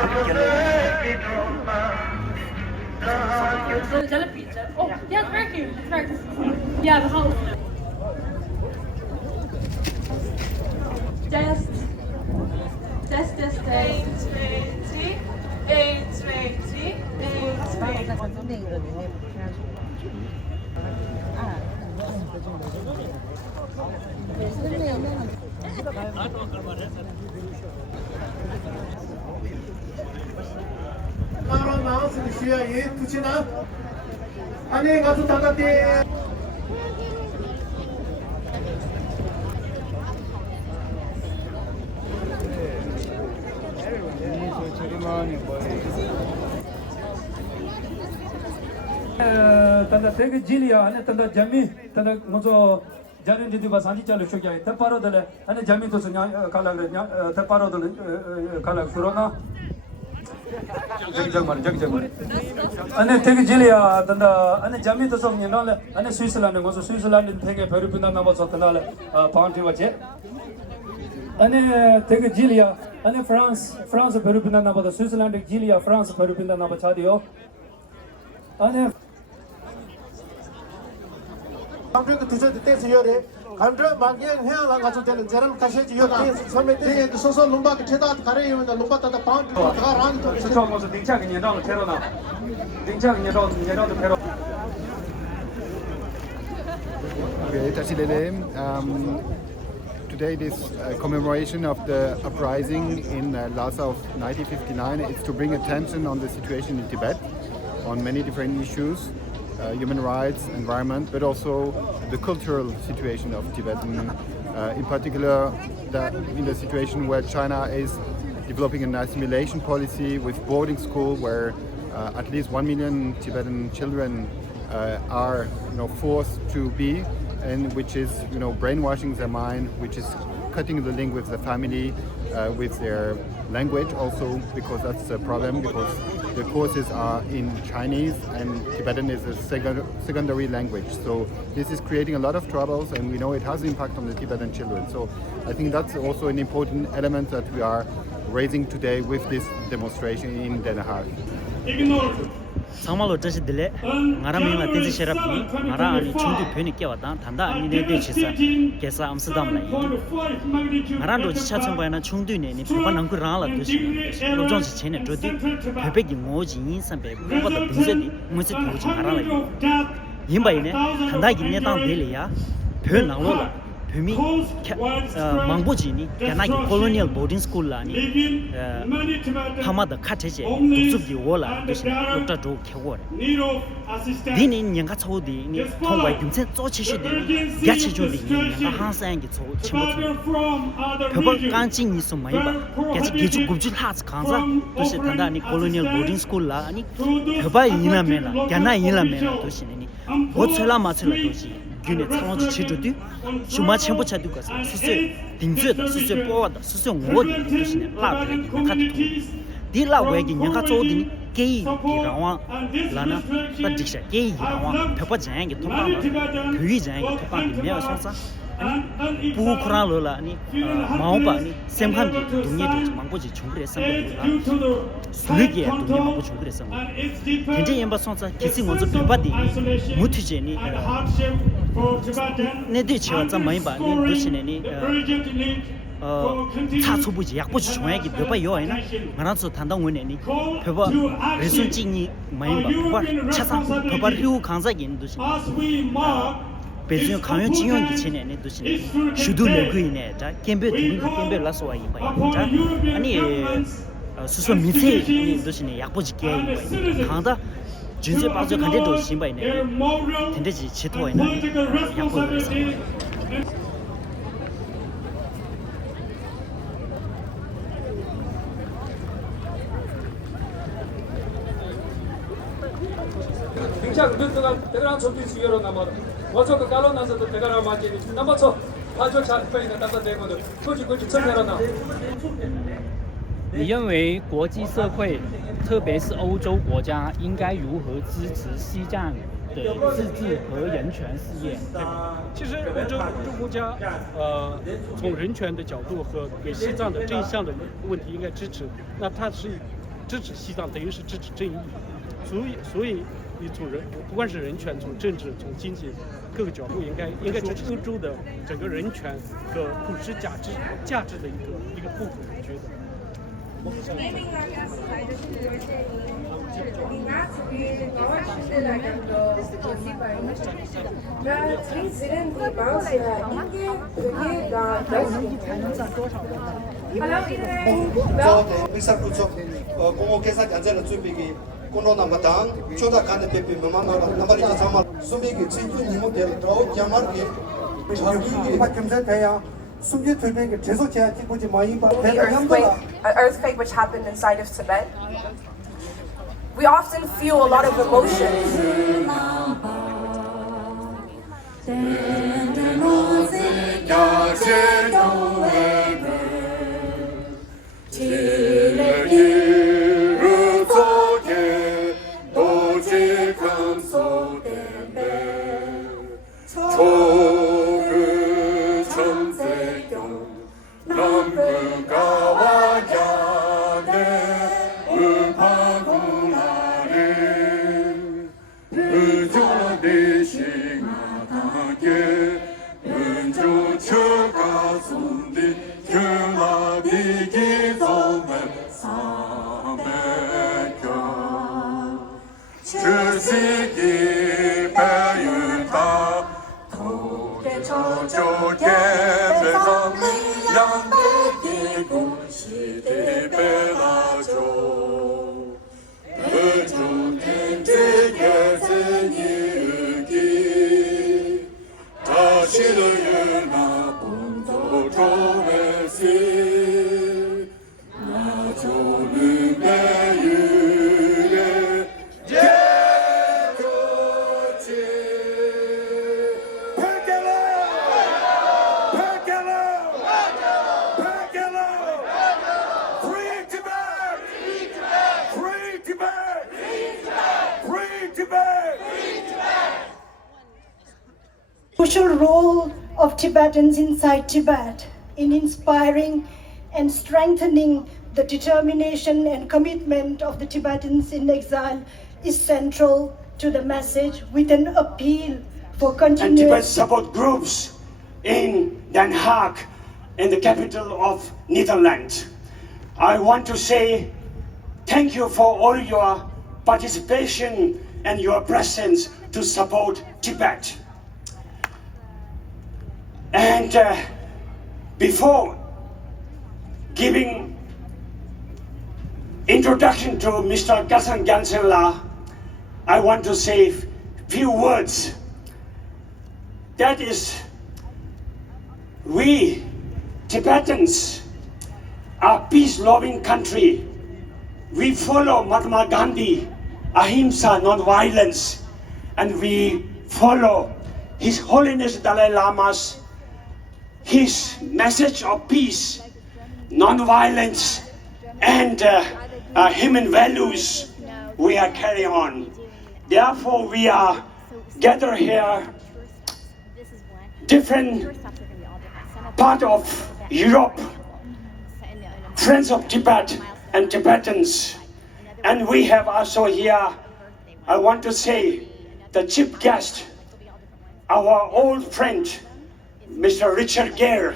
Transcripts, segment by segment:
Oh, yeah, it's right here. It's right. Yeah, the house. Test. Test. 820. 820. 아니 가서 닫았대. tanda tege jilia ane tanda jami tanda ngozo jarin di basanji chalu shogya ta paro dale ane jami to sunya kala nya ta paro dale kala surona jag ane tege jilia tanda ane jami to som nyana le ane switzerland ngozo switzerland tege perupina namo so tanda le pound wache ane tege jilia ane france perupina namo da switzerland jilia france perupina namo chadio ane 감정 그 두저 때서 요래 감정 방향 해야 가지고 되는 저런 가셔지 요 선배들 소소 lumba 제다 가래요 lumba 따다 파운드 다 랑 또这我是顶下个年到了贴了呢，顶下个年到的贴了。 Okay, today this commemoration of the uprising in Lhasa of 1959 is to bring attention on the situation in Tibet on many different issues. Human rights, environment, but also the cultural situation of Tibetan, in particular in the situation where China is developing an assimilation policy with boarding school where at least 1 million Tibetan children are forced to be, and which is brainwashing their mind, which is cutting the link with the family, with their language also, because that's a problem, because the courses are in Chinese and Tibetan is a secondary language. So this is creating a lot of troubles, and we know it has impact on the Tibetan children. So I think that's also an important element that we are raising today with this demonstration in Den Haag. 정말로 저시 들래 나라면라 된지 셔럽니 나라 아니 중도 변이 깨왔다 단다 아니 내 대치사 계사 암스담라 나라도 지차천바에는 중도네니 비반한 거랑라 도시 로정시 전에 저디 베베기 모지 인산배 그거보다 문제디 문제 도지 나라라 임바이네 단다기 내당 될이야 별 나로라 뱀이 망보지니 야나기 colonial boarding school 라니 하마다 카테제 도습기 월라 도시 로타도 개월 디니 냥가 초디 니 통과이 김체 쪼치시디 야치 존디 냥가 한산기 초 침모트 벽을 깐칭 있어 많이 봐 계속 계속 굽줄 하스 간자 도시 단다니 colonial boarding school 라니 벽바 이나메라 야나 이나메라 도시니 어철라 마철라 도시 균에 상황지 치주디 주마 첨부 차도 가서 수수 딩즈다 수수 보다 수수 오디 도시네 라드리 카트 디라 외기 냥가 쪼디 게이 기라와 라나 따디샤 게이 기라와 페퍼장기 통과나 규이장기 통과기 메어 선사 부크라로라 아니 마오바니 셈칸기 동예도 망고지 중그레서 수리게 동예 망고 중그레서 현재 연바 선사 기시 먼저 비바디 무티제니 내디치와 좀 많이 봐 도시네니 차초부지 약부지 중요하게 몇번 요에나 말아서 단당 원에니 페버 레슨징이 많이 봐 차상 페버 류 강사긴 도시 배송 강연 진영이 지내네 도시네 슈두레 그이네 자 캠베 동이 캠베 라서와 이바 자 아니 수수 미세 도시네 약부지 게 이바 강다 진짜 빠져 간데도 신바이네 텐데지 치토이네 약부지 빙차 그들가 대가랑 접기 수여로 남아 어서 그 깔로 나서도 대가랑 맞지 남아서 아주 잘 페이는 나서 되거든 소지 천내라나 你认为国际社会，特别是欧洲国家，应该如何支持西藏的自治和人权事业？其实欧洲国家，从人权的角度和给西藏的正向的问题应该支持。那它是支持西藏等于是支持正义，所以你从不管是人权、从政治、从经济各个角度，应该支持欧洲的整个人权和普世价值的一个部分，我觉得。An earthquake which happened inside of Tibet. We often feel a lot of emotions. Crucial role of Tibetans inside Tibet in inspiring and strengthening the determination and commitment of the Tibetans in exile is central to the message, with an appeal for and Tibet continuous support groups in Den Hague, in the capital of Netherlands. I want to say thank you for all your participation and your presence to support Tibet. And before giving introduction to Mr. Gasan Gansela, I want to say a few words. That is, we Tibetans are a peace-loving country. We follow Mahatma Gandhi, ahimsa, non-violence, and we follow His Holiness Dalai Lama's his message of peace, non-violence, and human values we are carrying on. Therefore, we are gathered here, different part of Europe, friends of Tibet and Tibetans. And we have also here, I want to say, the chief guest, our old friend, Mr. Richard Gere,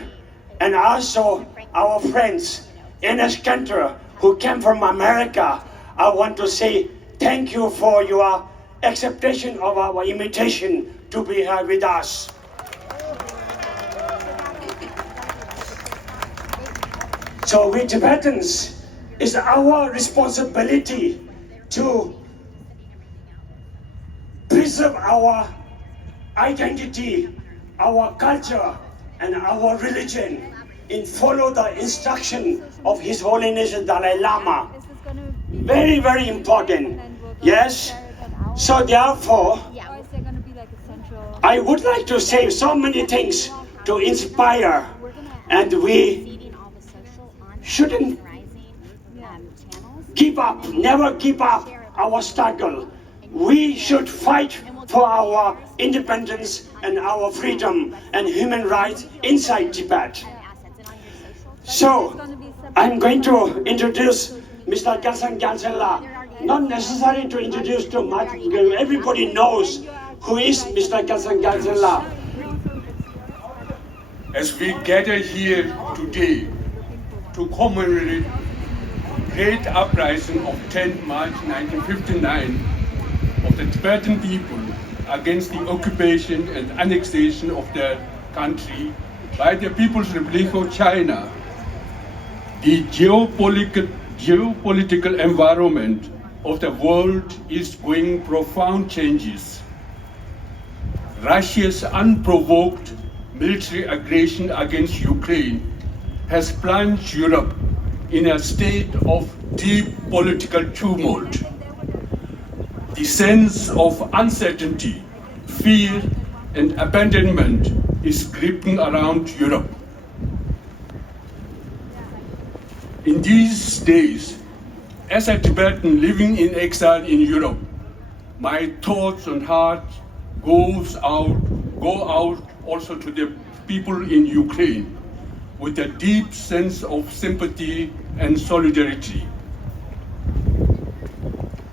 and also our friends, Enes Kanter, who came from America. I want to say thank you for your acceptation of our invitation to be here with us. So we Tibetans, it's our responsibility to preserve our identity, our culture, and our religion, and follow the instruction of His Holiness Dalai Lama. Very, very important. Yes. So therefore, I would like to say so many things to inspire, and we shouldn't give up, never give up our struggle. We should fight for our independence and our freedom and human rights inside Tibet. So I'm going to introduce Mr. Kanser Freedom. Not necessary to introduce too much, because everybody knows who is Mr. Kanser Freedom. As we gather here today to commemorate great uprising of 10 March 1959 of the Tibetan people against the occupation and annexation of their country by the People's Republic of China, the geopolitical environment of the world is going profound changes. Russia's unprovoked military aggression against Ukraine has plunged Europe in a state of deep political tumult. The sense of uncertainty, fear, and abandonment is gripping around Europe. In these days, as a Tibetan living in exile in Europe, my thoughts and heart go out also to the people in Ukraine with a deep sense of sympathy and solidarity.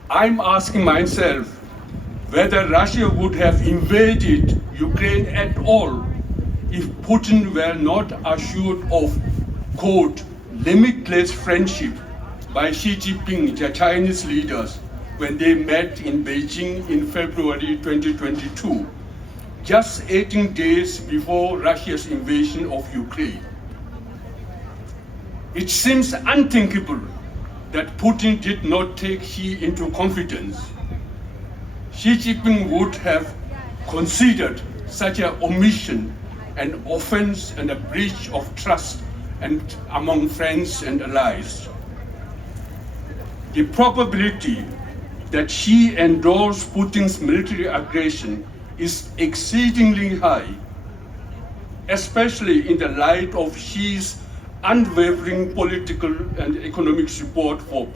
I'm asking myself whether Russia would have invaded Ukraine at all if Putin were not assured of, quote, limitless friendship by Xi Jinping, the Chinese leaders, when they met in Beijing in February 2022, just 18 days before Russia's invasion of Ukraine. It seems unthinkable that Putin did not take Xi into confidence. Xi Jinping would have considered such an omission an offense and a breach of trust and among friends and allies. The probability that Xi endorsed Putin's military aggression is exceedingly high, especially in the light of Xi's unwavering political and economic support for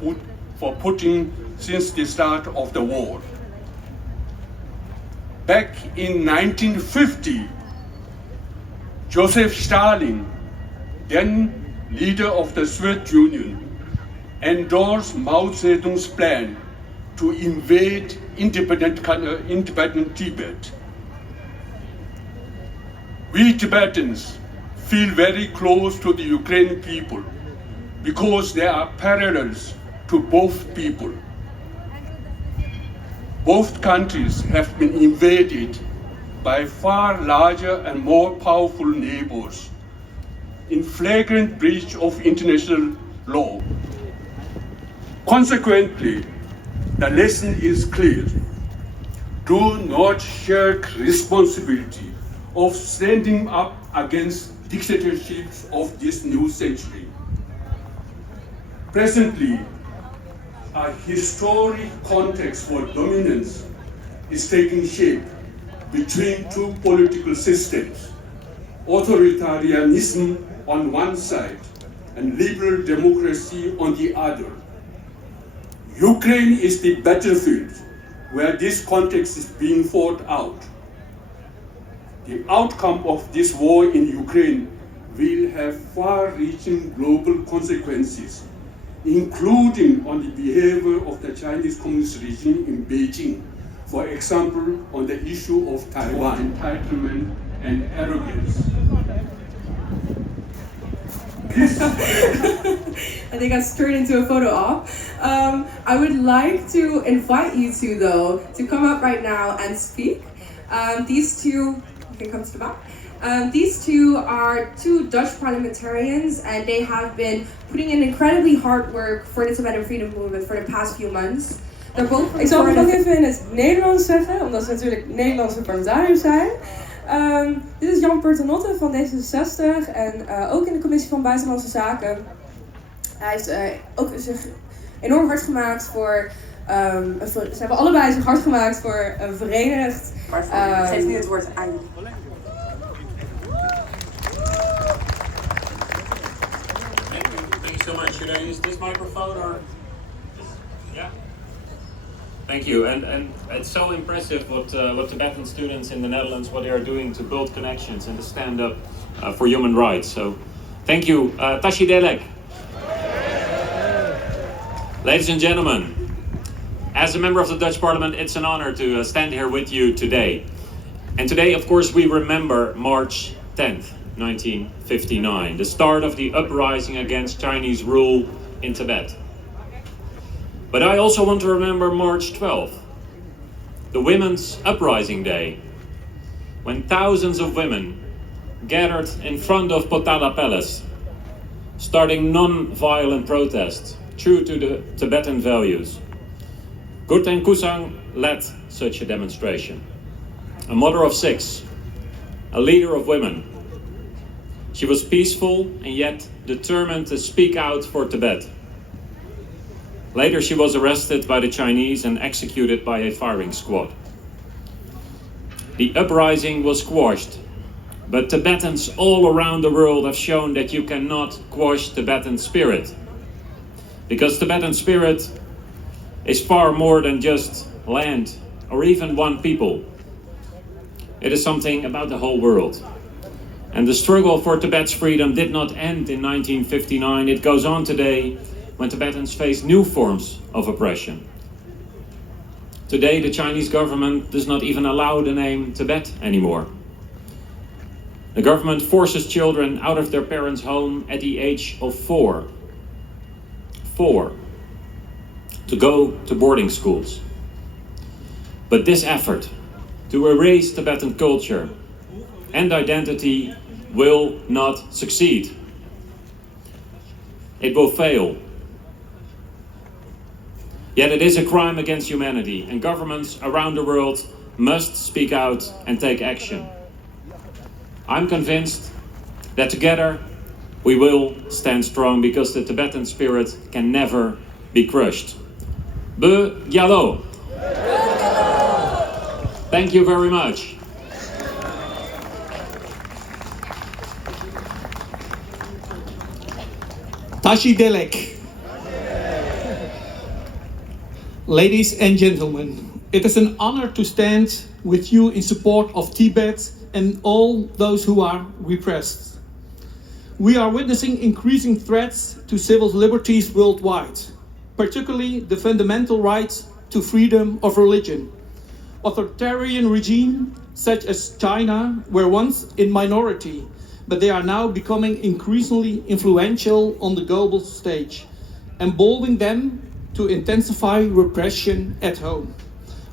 Putin since the start of the war. Back in 1950, Joseph Stalin, then leader of the Soviet Union, endorsed Mao Zedong's plan to invade independent Tibet. We Tibetans feel very close to the Ukrainian people because there are parallels to both people. Both countries have been invaded by far larger and more powerful neighbors in flagrant breach of international law. Consequently, the lesson is clear. Do not shirk responsibility of standing up against dictatorships of this new century. Presently, a historic context for dominance is taking shape between two political systems, authoritarianism on one side and liberal democracy on the other. Ukraine is the battlefield where this context is being fought out. The outcome of this war in Ukraine will have far-reaching global consequences, including on the behavior of the Chinese Communist regime in Beijing, for example, on the issue of Taiwan entitlement and arrogance. I think I stirred into a photo op. I would like to invite you two, though, to come up right now and speak. These two, you can come to the back. These two are two Dutch parliamentarians, and they have been putting in incredibly hard work for the Tibetan Freedom Movement for the past few months. They're both. Ik zal het nog even in het Nederlands zeggen, omdat ze natuurlijk Nederlandse parlementariërs zijn. Dit is Jan Pertenotte van D66 en ook in de commissie van Buitenlandse Zaken. Hij heeft ook zich enorm hard gemaakt voor. Ze hebben allebei zich hard gemaakt voor een verenigd. Geef nu het woord aan. Thank you so much. Should I use this microphone or? Yeah. Thank you, and it's so impressive what Tibetan students in the Netherlands, what they are doing to build connections and to stand up for human rights. So, thank you, Tashi Delek. Ladies and gentlemen, as a member of the Dutch Parliament, it's an honor to stand here with you today. And today, of course, we remember March 10th, 1959, the start of the uprising against Chinese rule in Tibet. But I also want to remember March 12th, the Women's Uprising Day, when thousands of women gathered in front of Potala Palace, starting non-violent protests true to the Tibetan values. Gurten Kusang led such a demonstration. A mother of 6, a leader of women. She was peaceful and yet determined to speak out for Tibet. Later she was arrested by the Chinese and executed by a firing squad. The uprising was quashed, but Tibetans all around the world have shown that you cannot quash Tibetan spirit. Because Tibetan spirit is far more than just land or even one people. It is something about the whole world. And the struggle for Tibet's freedom did not end in 1959. It goes on today when Tibetans face new forms of oppression. Today, the Chinese government does not even allow the name Tibet anymore. The government forces children out of their parents' home at the age of 4 to go to boarding schools. But this effort to erase Tibetan culture and identity will not succeed. It will fail. Yet it is a crime against humanity, and governments around the world must speak out and take action. I'm convinced that together we will stand strong, because the Tibetan spirit can never be crushed. Be Gyalo! Thank you very much. Tashi Delek. Ladies and gentlemen, it is an honor to stand with you in support of Tibet and all those who are repressed. We are witnessing increasing threats to civil liberties worldwide, particularly the fundamental right to freedom of religion. Authoritarian regimes such as China were once in minority, but they are now becoming increasingly influential on the global stage, emboldening them to intensify repression at home.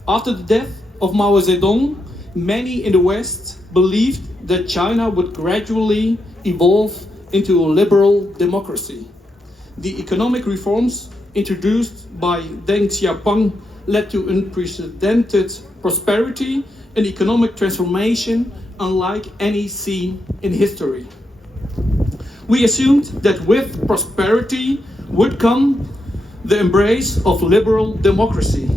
After the death of Mao Zedong, many in the West believed that China would gradually evolve into a liberal democracy. The economic reforms introduced by Deng Xiaoping led to unprecedented prosperity and economic transformation unlike any seen in history. We assumed that with prosperity would come the embrace of liberal democracy,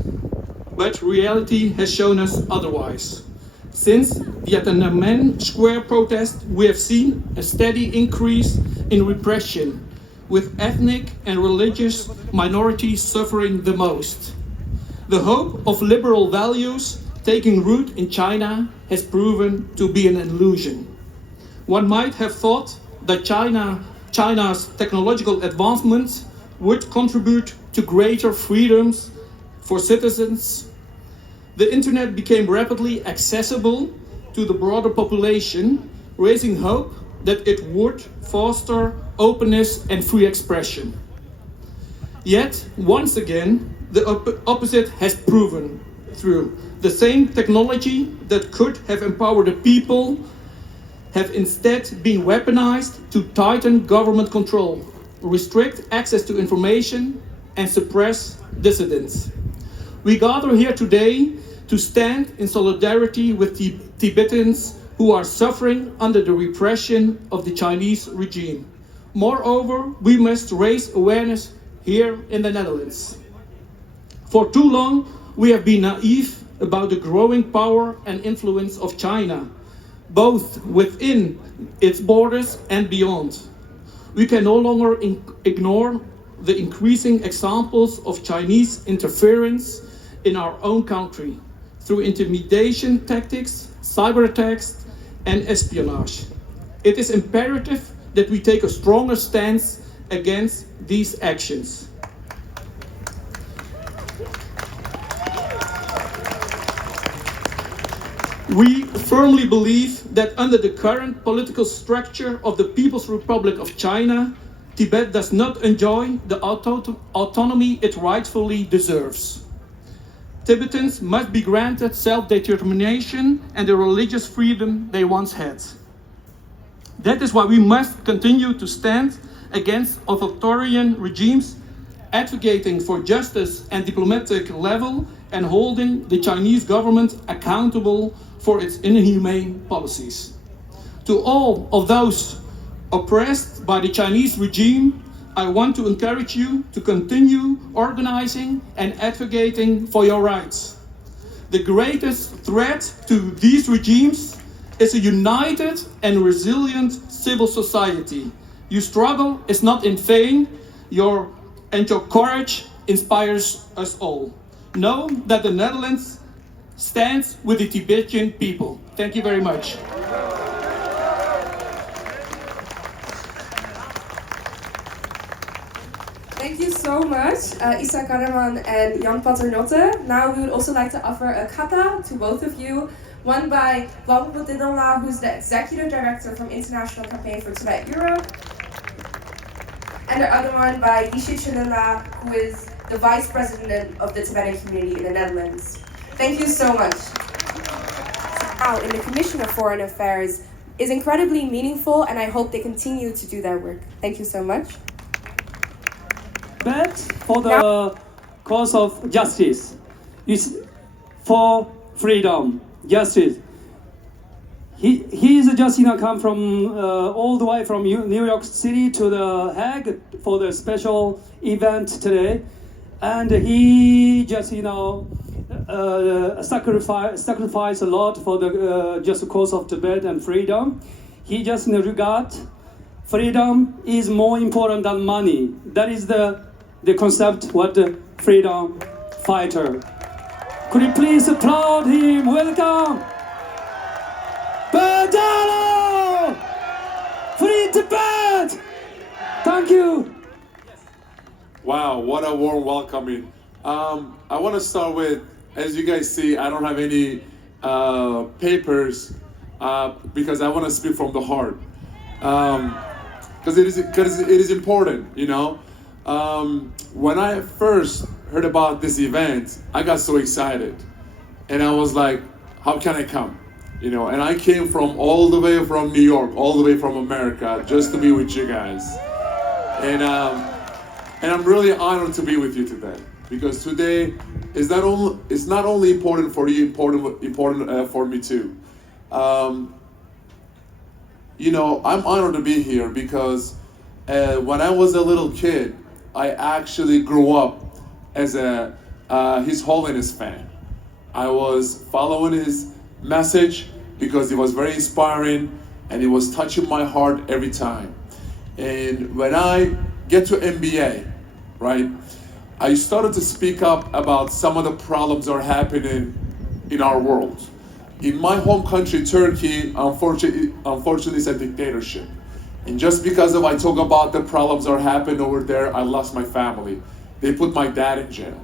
but reality has shown us otherwise. Since the Tiananmen Square protest, we have seen a steady increase in repression, with ethnic and religious minorities suffering the most. The hope of liberal values taking root in China has proven to be an illusion. One might have thought that China's technological advancements would contribute to greater freedoms for citizens. The internet became rapidly accessible to the broader population, raising hope that it would foster openness and free expression. Yet, once again, the opposite has proven true. The same technology that could have empowered the people have instead been weaponized to tighten government control, restrict access to information, and suppress dissidents. We gather here today to stand in solidarity with the Tibetans who are suffering under the repression of the Chinese regime. Moreover, we must raise awareness here in the Netherlands. For too long, we have been naive about the growing power and influence of China, both within its borders and beyond. We can no longer ignore the increasing examples of Chinese interference in our own country through intimidation tactics, cyber attacks, and espionage. It is imperative that we take a stronger stance against these actions. We firmly believe that under the current political structure of the People's Republic of China, Tibet does not enjoy the autonomy it rightfully deserves. Tibetans must be granted self-determination and the religious freedom they once had. That is why we must continue to stand against authoritarian regimes, advocating for justice and diplomatic level, and holding the Chinese government accountable for its inhumane policies. To all of those oppressed by the Chinese regime, I want to encourage you to continue organizing and advocating for your rights. The greatest threat to these regimes is a united and resilient civil society. Your struggle is not in vain, your courage inspires us all. Know that the Netherlands stands with the Tibetan people. Thank you very much. Thank you so much, Isa Karaman and Jan Paternotte. Now we would also like to offer a kata to both of you. One by Wampo Tidonla, who's the Executive Director from International Campaign for Tibet Europe. And the other one by Yishit Chinela, who is the Vice President of the Tibetan community in the Netherlands. Thank you so much. Now, in the Commission of Foreign Affairs is incredibly meaningful, and I hope they continue to do their work. Thank you so much. But for the cause of justice, it's for freedom, justice. He is just come from all the way from New York City to the Hague for the special event today, and he just sacrifice a lot for the just cause of Tibet and freedom. He just regard freedom is more important than money. That is the concept what the freedom fighter. Could you please applaud him? Welcome. Badalo! Free Tibet! Thank you. Wow, what a warm welcoming. I want to start with, as you guys see, I don't have any papers because I want to speak from the heart. Because it is important, you know. When I first heard about this event, I got so excited, and I was like, how can I come? You know, and I came from all the way from New York, all the way from America, just to be with you guys. And I'm really honored to be with you today, because today is not only important for you, important for me too. You know, I'm honored to be here because when I was a little kid, I actually grew up as a His Holiness fan. I was following his message because it was very inspiring and it was touching my heart every time. And when I get to MBA, right, I started to speak up about some of the problems that are happening in our world. In my home country, Turkey, unfortunately it's a dictatorship. And just because I talk about the problems that are happening over there, I lost my family. They put my dad in jail.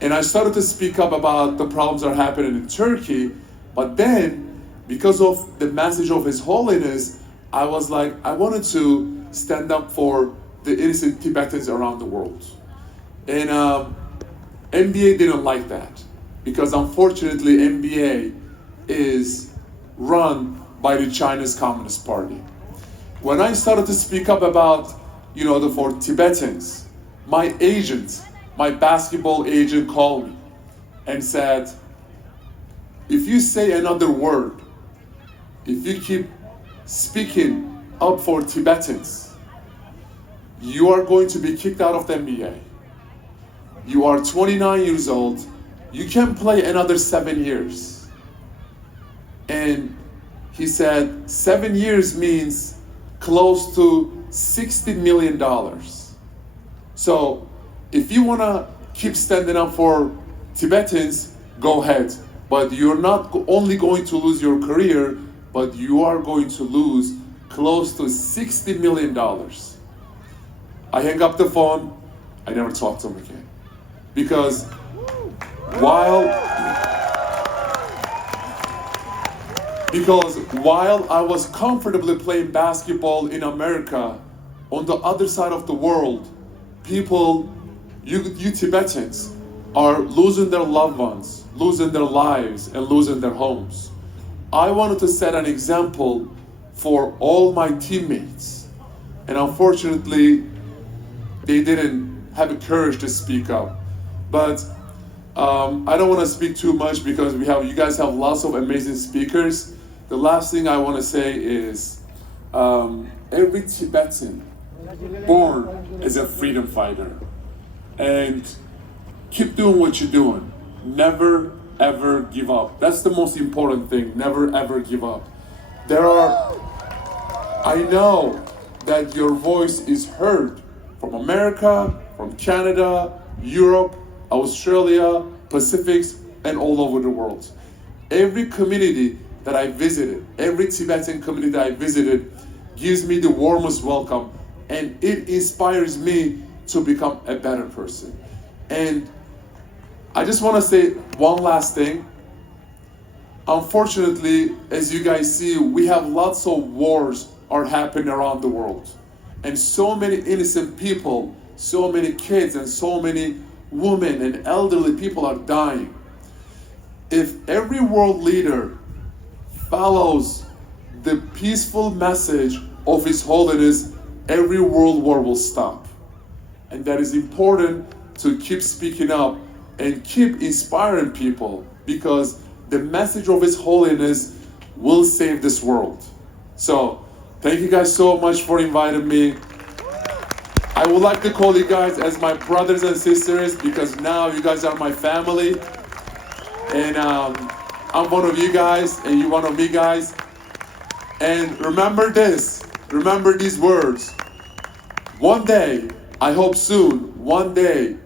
And I started to speak up about the problems that are happening in Turkey, but then, because of the message of His Holiness, I was like, I wanted to stand up for the innocent Tibetans around the world. And MBA didn't like that, because unfortunately MBA is run by the Chinese Communist Party. When I started to speak up about, you know, for Tibetans, my agent, my basketball agent called me and said, if you say another word, if you keep speaking up for Tibetans, you are going to be kicked out of the NBA. You are 29 years old. You can play another 7 years. And he said, 7 years means close to $60 million. So if you want to keep standing up for Tibetans, go ahead. But you're not only going to lose your career, but you are going to lose close to $60 million. I hang up the phone, I never talked to him again. Because while Because while I was comfortably playing basketball in America, on the other side of the world, people, you Tibetans, are losing their loved ones, losing their lives, and losing their homes. I wanted to set an example for all my teammates. And unfortunately, they didn't have the courage to speak up. But I don't want to speak too much because you guys have lots of amazing speakers. The last thing I want to say is every Tibetan born as a freedom fighter, and keep doing what you're doing. Never ever give up. That's the most important thing. Never ever give up. I know that your voice is heard from America, from Canada, Europe, Australia, Pacifics, and all over the world. Every community that I visited, every Tibetan community that I visited gives me the warmest welcome, and it inspires me to become a better person. And I just want to say one last thing. Unfortunately, as you guys see, we have lots of wars are happening around the world. And so many innocent people, so many kids, and so many women and elderly people are dying. If every world leader follows the peaceful message of His Holiness, every world war will stop. And that is important to keep speaking up and keep inspiring people, because the message of His Holiness will save this world. So, thank you guys so much for inviting me. I would like to call you guys as my brothers and sisters, because now you guys are my family. And I'm one of you guys, and you're one of me guys. And remember this, remember these words. One day, I hope soon, one day,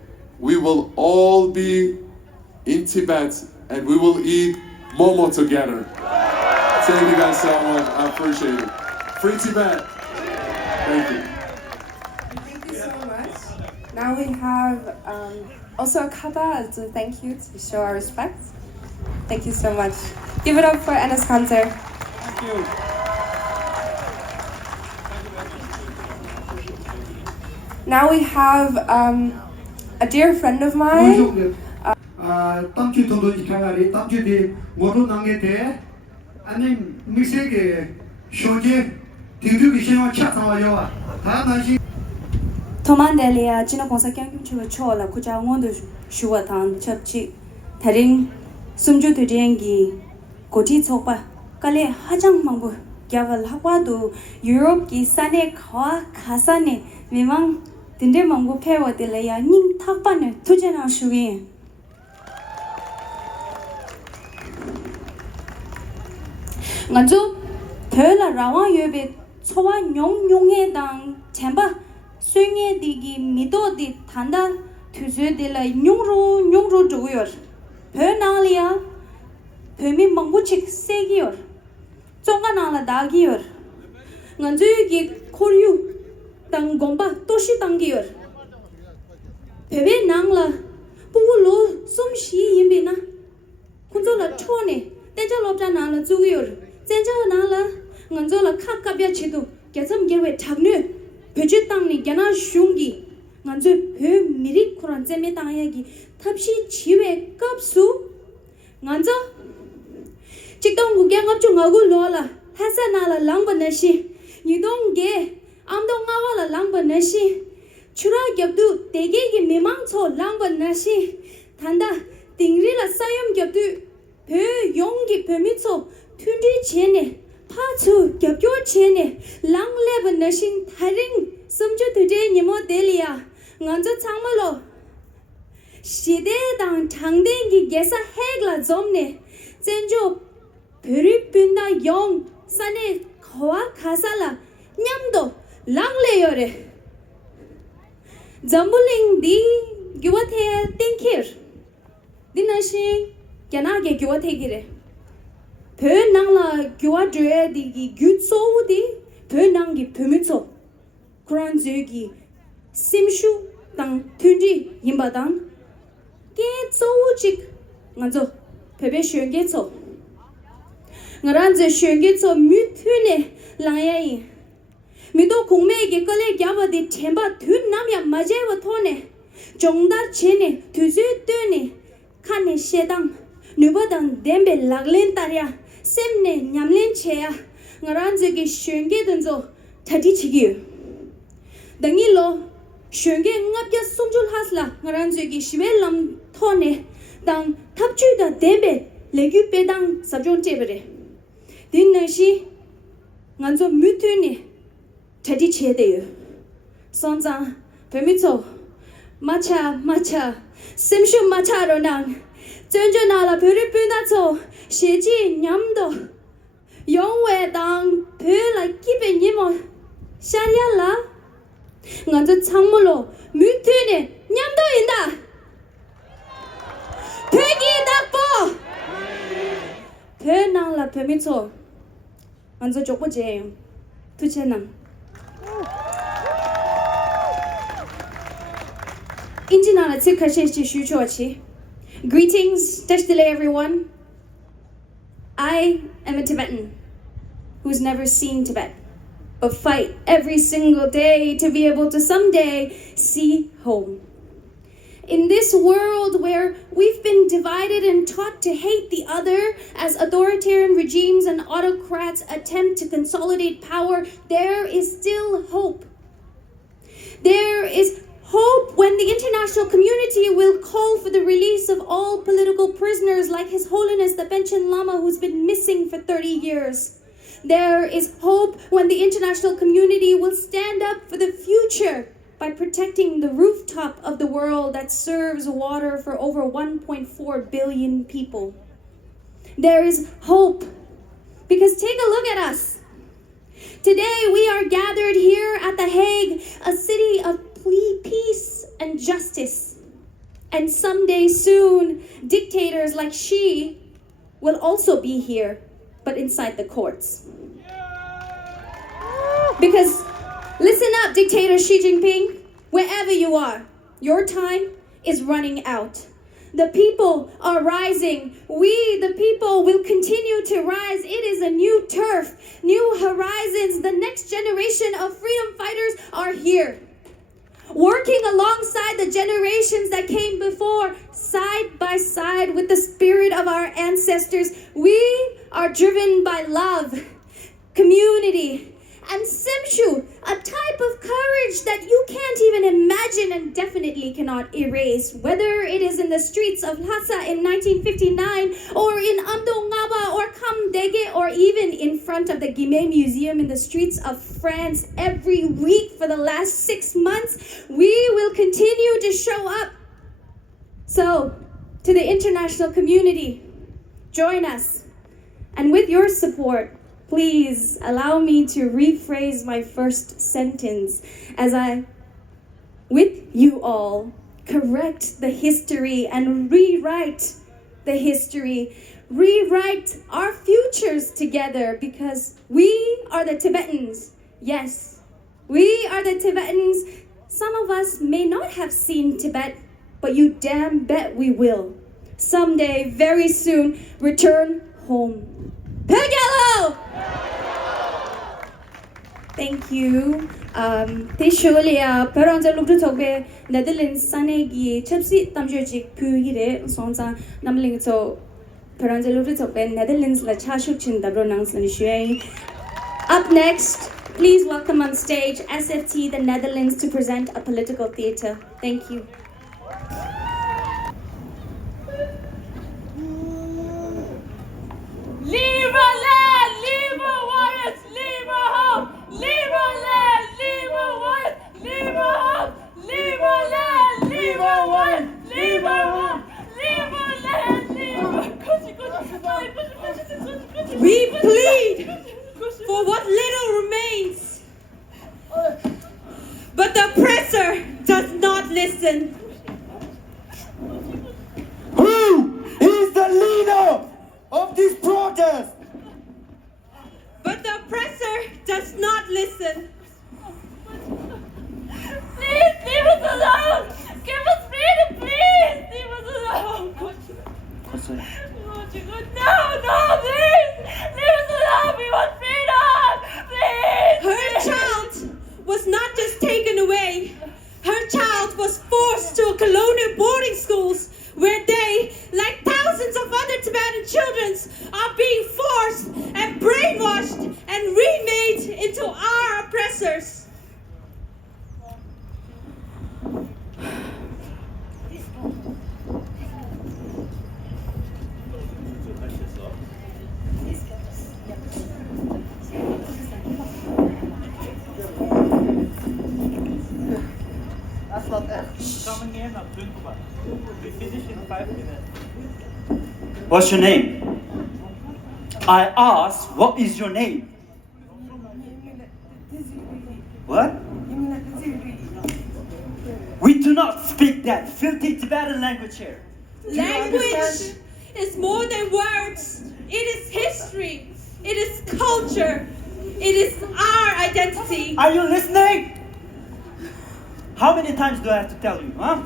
we will all be in Tibet and we will eat momo together. Thank you guys so much, I appreciate it. Free Tibet. Thank you. Thank you so much. Now we have also a kata as a thank you to show our respect. Thank you so much. Give it up for Enes Kanter. Thank you. Now we have a dear friend of mine. Thank you to the Ikagari, thank you to Moru Nangete, and then Miseke, Shoje, Tindu Vishan Chatawa, Hanashi. Tomandelia, Chino Consacam to a chola, which I want to show at on Chapchi, Taring, Sumju to Jengi, Koti Topa, Kale Hajang Mambu, Gaval Hawadu, Europe, Sane, Kawa, Kasane, Mimang, Tinde Mambu Pewa de Lea, Ning Tapane, Tujana Shuin. Nganjo, Pela Rawa Yobe, Choa Nyong Yonge Dang, Temba, Swinge Digi, Mido di Tanda, Tuzu de la Nyongro Joyor, Pernalia, Permi Manguchik Segior, Zonganala Dagior, Nganjugi Koryu, Dangomba, Toshi Dangior, Pebe Nangla, Pulo, some she yimina, Kunzola Chone, Dejalopta Nala Zuyor. Zenja nala, Nganzola Kakabia Chidu, get some give it Tagnu, Pejitangni, Gana Shungi, Nganzo Pe Miri Kuranzeme Tayagi, Tapshi Chive, Kapsu, Nganzo Chitong Ganga Chungagu Lola, Hasanala Langbaneshi, you don't get, Amdongawala Langbaneshi, Chura Gabdu, Tegegi Mimanto Langbaneshi, Tanda, Tingrila Sayam Gabdu, Pe Yongi Permitso. Tundi chene, Patu, Gabyo chene, Lang Leb Nashing Taring, Sumju today Nemo Delia, Nganzo Tamalo. Shide dang Tangdengi Gesa Hegla Zomne, Zenjo, Peripunda Yong, Sane, Kawa Kasala, Nyamdo, Lang Leore. Zambuling di Giwate Tinkir. Dinashing, Ganage Giwate. Pe nangla gyua dre digi gyutso di pe nangi pemitso Kuran zegi simshu tang tunji yimbadang ge zo chik nganzo pepe shenge so ngaranze shenge so mythune langya mido kongme ge kale gyaba de themba thun nam ya maje wa thone jongdar chene thuzu tune khane shedang nubadang dembe laglen tarya semne nyamlen cheya ngaranze ge shenge dunzo thadi chigi dangilo shenge ngapya sumjul hasla ngaranze ge shibelam thone dang thapchu da dembe legu pedang sabjon chebere din nashi nganzo mythune thadi chedeyo sonza permitso macha simshu macha ronang 전전 나라 별을 뿐다쳐 시지 냠도 영외 당 별라 기베 니모 샤리알라 nganzo 창물로 뮤트네 냠도 인다 배기 닥보 배낭라 배미초 nganzo 족보제 투체낭 인지나라 츠카셰시 슈초치 Greetings, Tashdile everyone. I am a Tibetan who's never seen Tibet, but fight every single day to be able to someday see home. In this world where we've been divided and taught to hate the other as authoritarian regimes and autocrats attempt to consolidate power, there is still hope. There is hope when the international community will call for the release of all political prisoners like His Holiness the Panchen Lama, who's been missing for 30 years. There is hope when the international community will stand up for the future by protecting the rooftop of the world that serves water for over 1.4 billion people. There is hope because take a look at us. Today we are gathered here at The Hague, a city of peace and justice. And someday soon, dictators like Xi will also be here, but inside the courts. Because, listen up, dictator Xi Jinping, wherever you are, your time is running out. The people are rising. We, the people, will continue to rise. It is a new turf, new horizons. The next generation of freedom fighters are here. Working alongside the generations that came before, side by side with the spirit of our ancestors, we are driven by love, community, and simshu, a type of courage that you can't even imagine and definitely cannot erase. Whether it is in the streets of Lhasa in 1959, or in Amdo Ngaba or Kamdege, or even in front of the Guimet Museum in the streets of France every week for the last 6 months, we will continue to show up. So, to the international community, join us. And with your support, please allow me to rephrase my first sentence as I, with you all, correct the history and rewrite the history, rewrite our futures together, because we are the Tibetans. Yes, we are the Tibetans. Some of us may not have seen Tibet, but you damn bet we will. Someday, very soon, return home. Pegelo! Thank you. Tishulia, Peronza Lubrutobe, Netherlands, Sanegi, Chepsi, Tamjik, Pugire, Sonsa, Namling so Peronza Lubrutobe, Netherlands, La Chashuchin, Dabronang, Sanishui. Up next, please welcome on stage SFT, the Netherlands, to present a political theater. Thank you. Leave our land, leave our warriors, leave our home. Leave our land, leave our warriors, leave our home. Leave our land, leave our warriors, leave our home. Leave our land, leave our. We plead for what little remains, but the oppressor does not listen. Who is the leader of this protest? But the oppressor does not listen. Please leave us alone. Give us freedom, please. Leave us alone. No, please. Leave us We finish in 5 minutes. What's your name? I asked, what is your name? What? We do not speak that filthy Tibetan language here. Language is more than words. It is history. It is culture. It is our identity. Are you listening? How many times do I have to tell you, huh?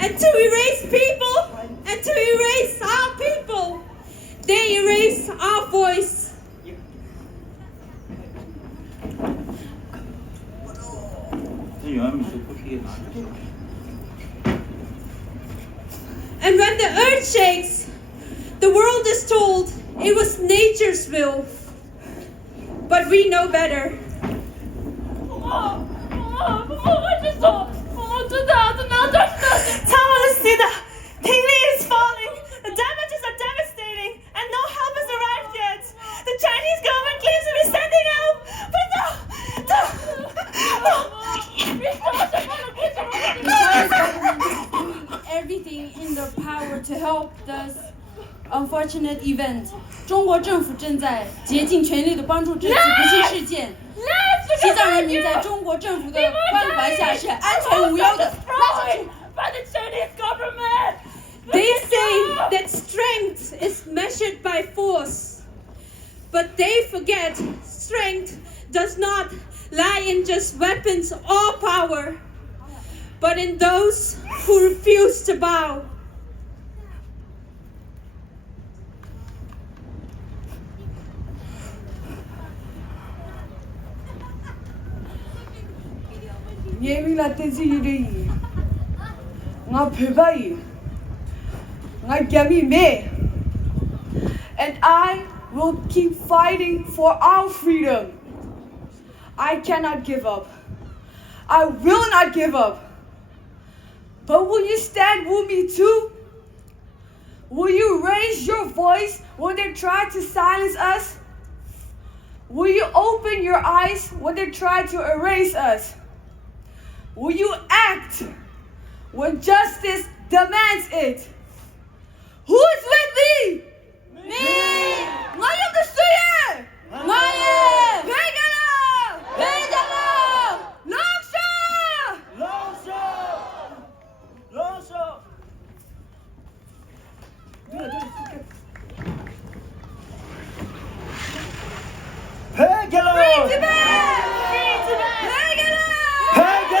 And to erase people, and to erase our people, they erase our voice. And when the earth shakes, the world is told it was nature's will. But we know better. is falling. The damages are devastating, and no help has arrived yet. The Chinese government claims to be sending help, but everything in their power to help this unfortunate event. 中国政府正在竭尽全力地帮助这次不幸事件。西藏人民在中国政府的关怀下是安全无忧的。by the Chinese government. They say that strength is measured by force, but they forget strength does not lie in just weapons or power, but in those who refuse to bow. And I will keep fighting for our freedom. I cannot give up. I will not give up. But will you stand with me too? Will you raise your voice when they try to silence us? Will you open your eyes when they try to erase us? Will you act when justice demands it? Who is with me? Me! Ngayong gusto yan! Ngayon! Begala! Begala! Longsho! Longsho! Longsho! Begala! Free Tibet! Free Tibet! Begala! Begala!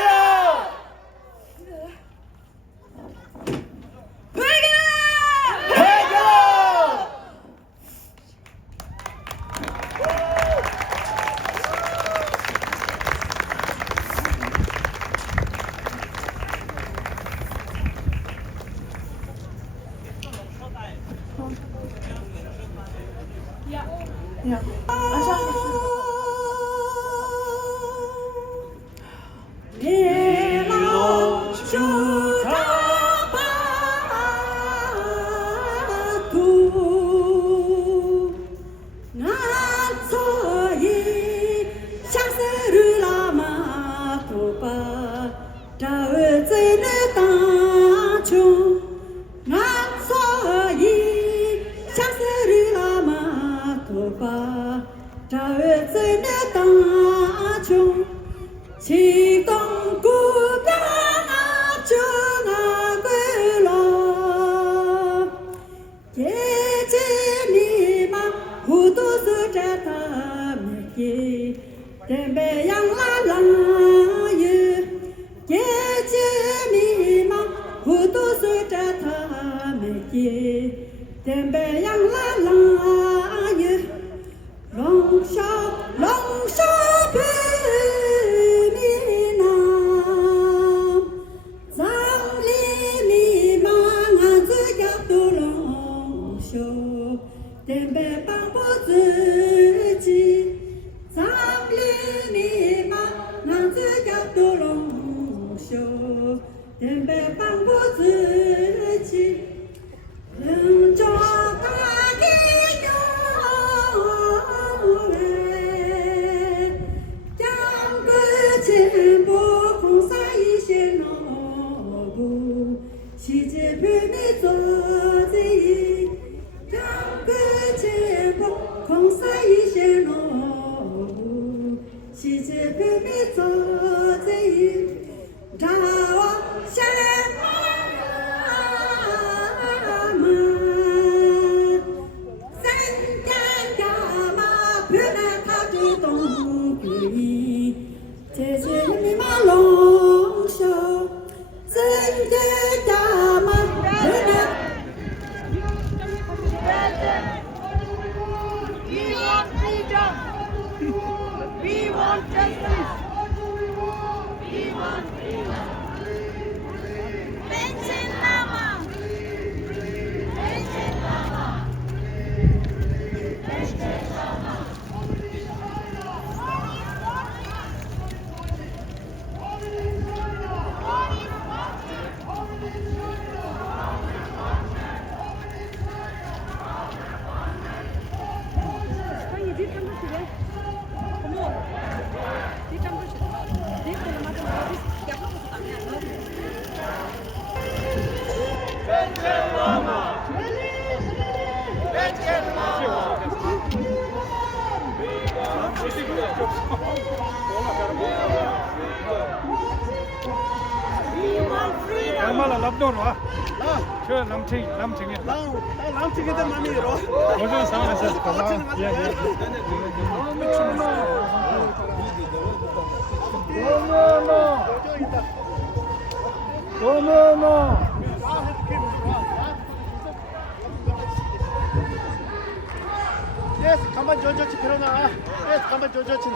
Yes, 가만 저저치 그러나. Yes, 가만 저저치.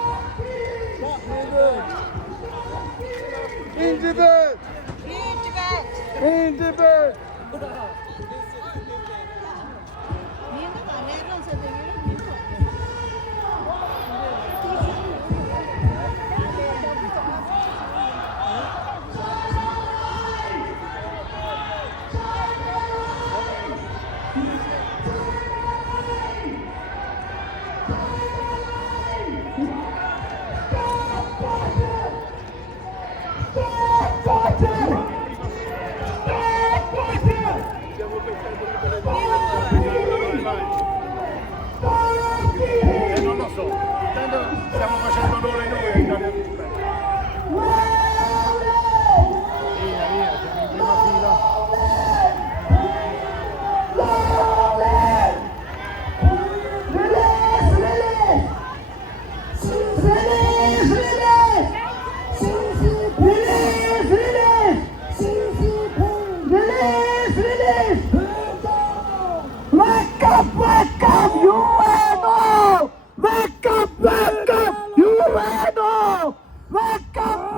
In Tibet. In Tibet. Non lo so, intanto stiamo facendo l'ora in ore. Via, via, siamo in prima fila. Wake up, UNO! Wake up, UNO! Wake up,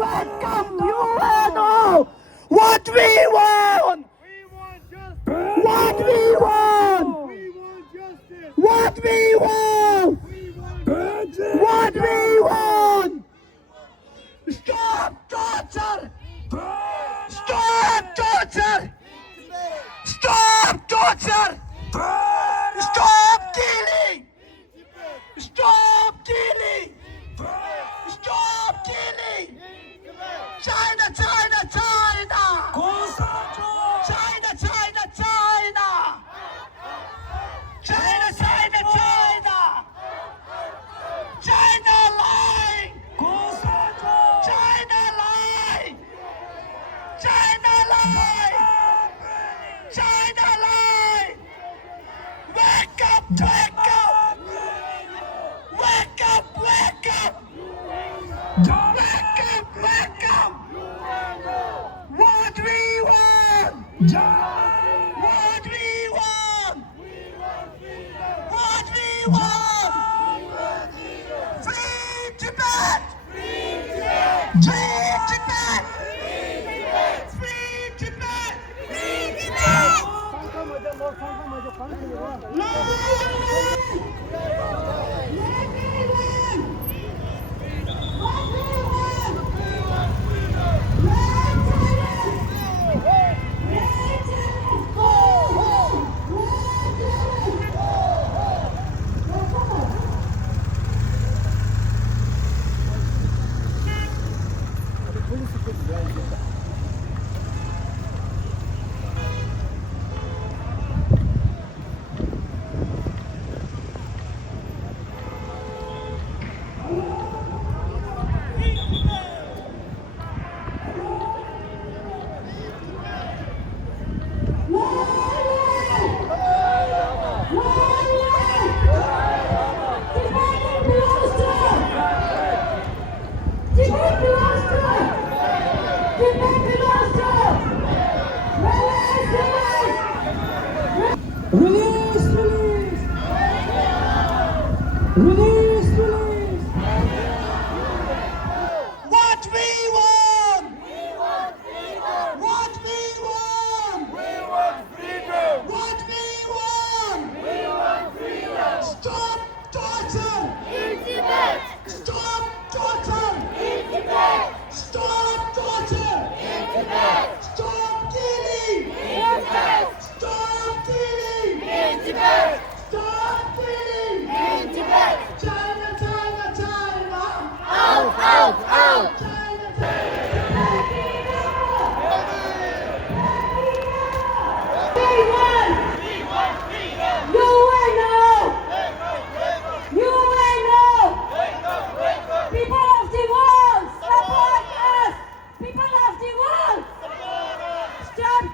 UNO! What we want! What we want! What we want! What we want! Stop torture! Stop torture! Stop torture! Stop killing! Stop killing! Stop killing! China, China, China! China, China, China! China, China, China! China lying! China lying! China lying! China lying! Wake up! Wake up! Wake up! Wake up! Wake up! Wake up! What we want! What we want! What we want! Free Tibet! Free Tibet! Free Tibet! Free Tibet!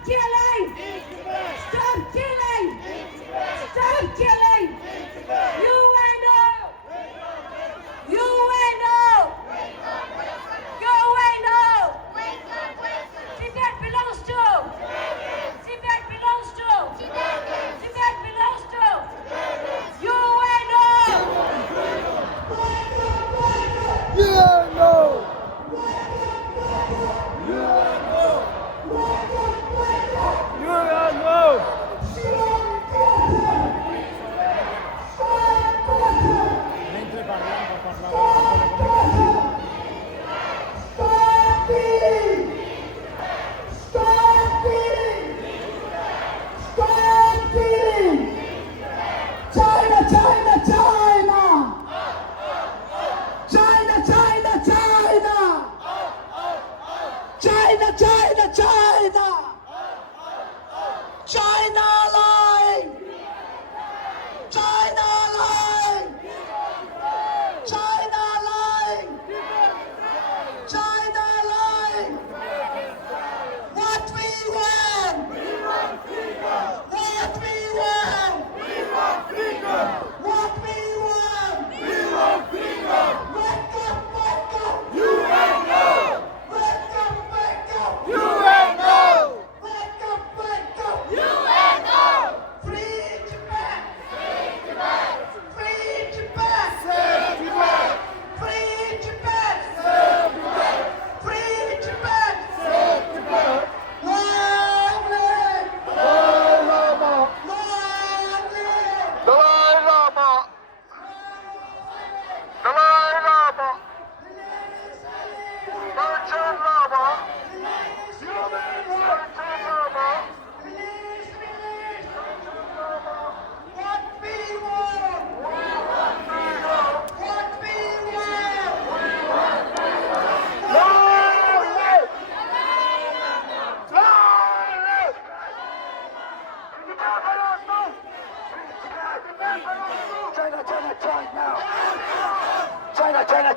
killing! Stop killing! Stop killing! UNO! UNO! UNO! Tibet belongs to! Tibet belongs to! Tibet belongs to! UNO! UNO!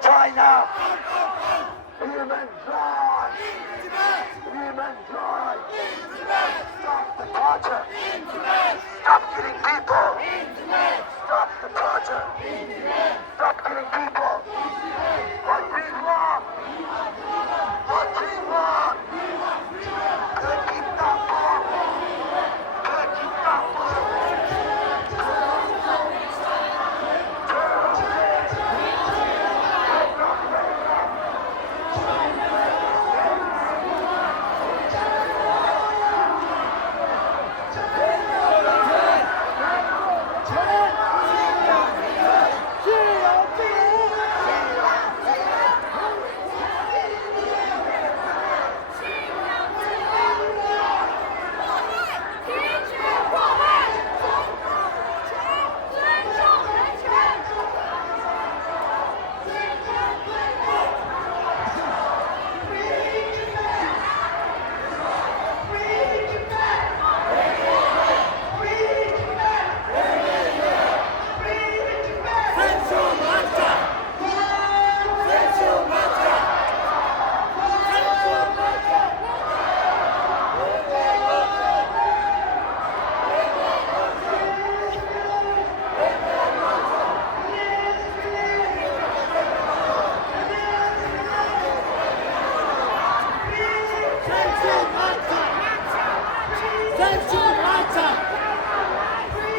China! Human rights! Human rights! Stop the torture! Stop killing people! Stop the torture! Stop killing people! What we want! What we want!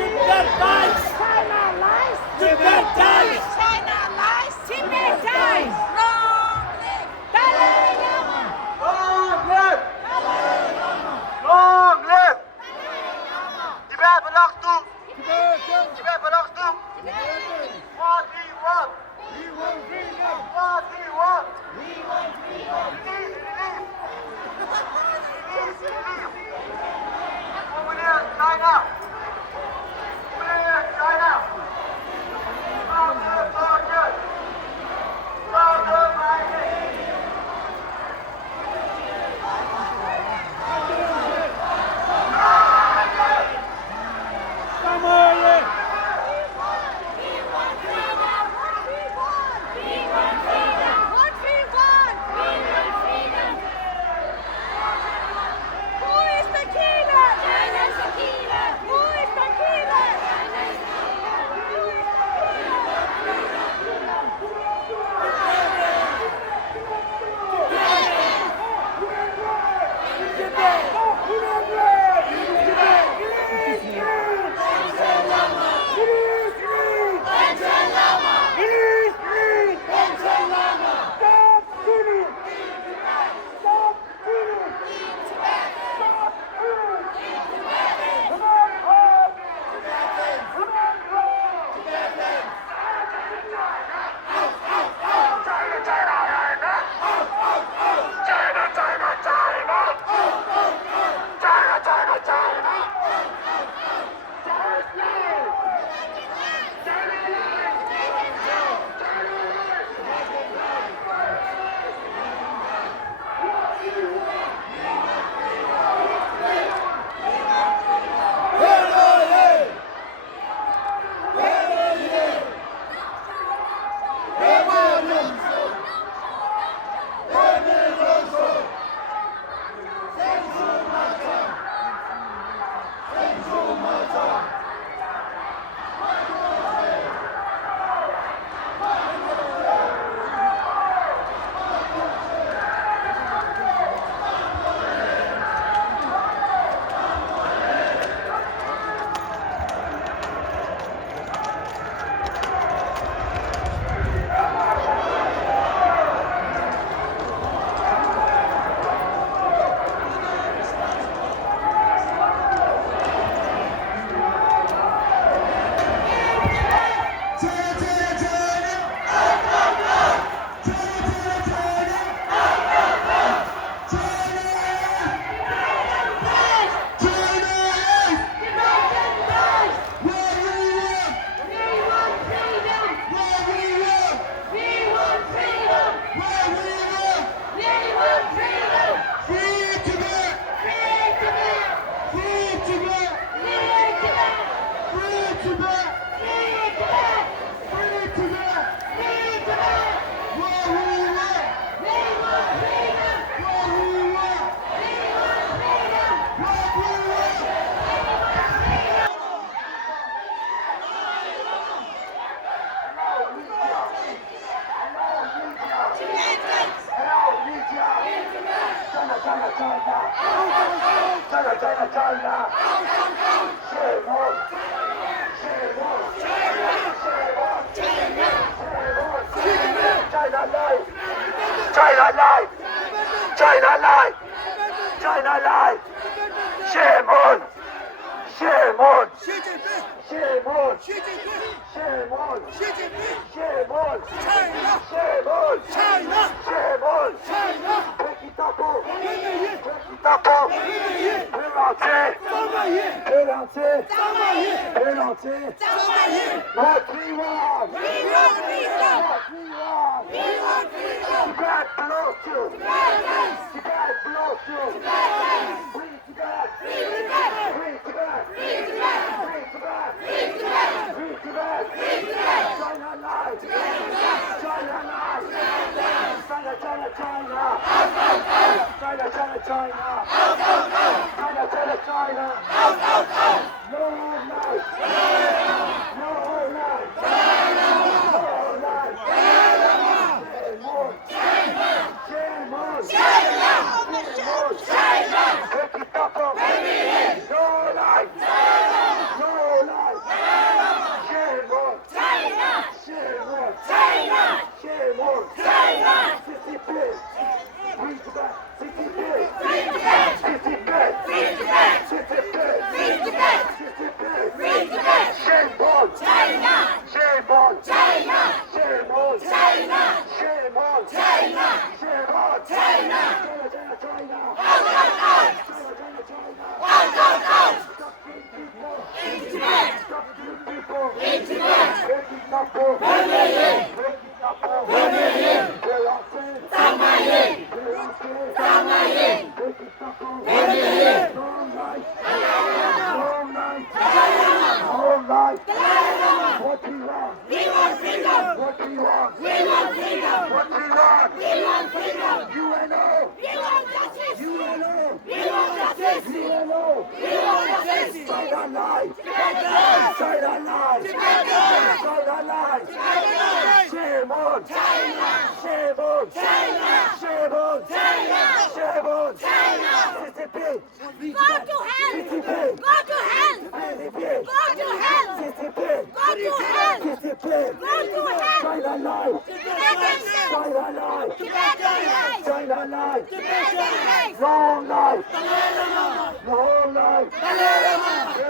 Keep that bomb! Keep that bomb! Go to hell! Go to hell! Go to hell! Go to hell! Go to hell! China lies! Tibetans! China lies! Tibetan lies! China lies! Tibetan lies! Long life! Long life! Tibetans!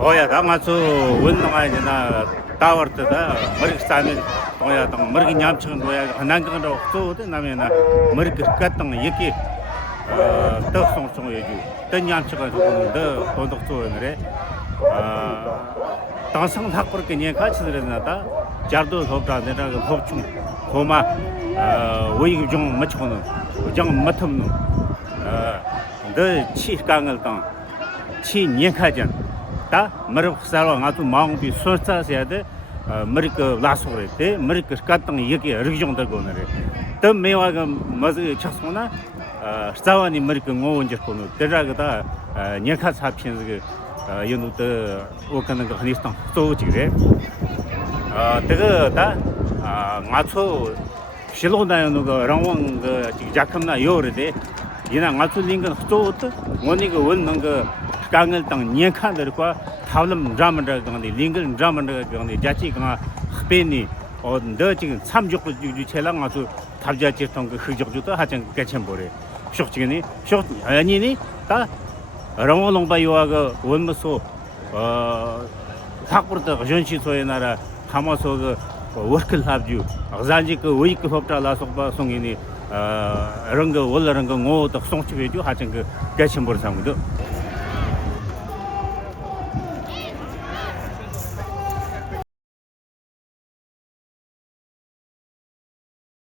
오야 다마서 원나가이나 다워트다 머리스타는 오야 당 머리 냠치는 오야 한난거로 또도 나면나 머리 같은 얘기 떡송송 얘기 던냠치가 조금 더 돈독소는래 당상 학벌께 니 같이 들었나다 자도 더다 내가 법충 고마 오이 좀 맞추고는 좀 맞텀는 더 치강을 당 치년카전 다 머리 살아 아주 마음이 소스타서야 돼 머리가 라소래 돼 머리가 같은 얘기 여러 정도 거네 더 매화가 뭐지 착소나 스타원이 머리가 ngoonje kono teragada 년카 사피는 그 연우도 오카는 거 하니스탄 또 지래 그거다 맞춰 실로나는 거 랑왕 그 작품나 요르데 이나 맞춰 링은 또 원이가 원는 거 강을 땅 년칸들과 타블럼 드라마를 강데 링글 드라마를 강데 자치가 스페니 너 지금 3주 유체랑 아주 답자치던 그 흐적주도 하장 개천보래 쇼치니 쇼 아니니 다 랑왕롱바이와가 원무소 학부르다 전시소에 나라 가마서 그 워크를 합주 아잔지 그 위크 법다라 속바 송이니 이런 거 원래는 거 오도 송치베주 하장 그 개천보를 상무도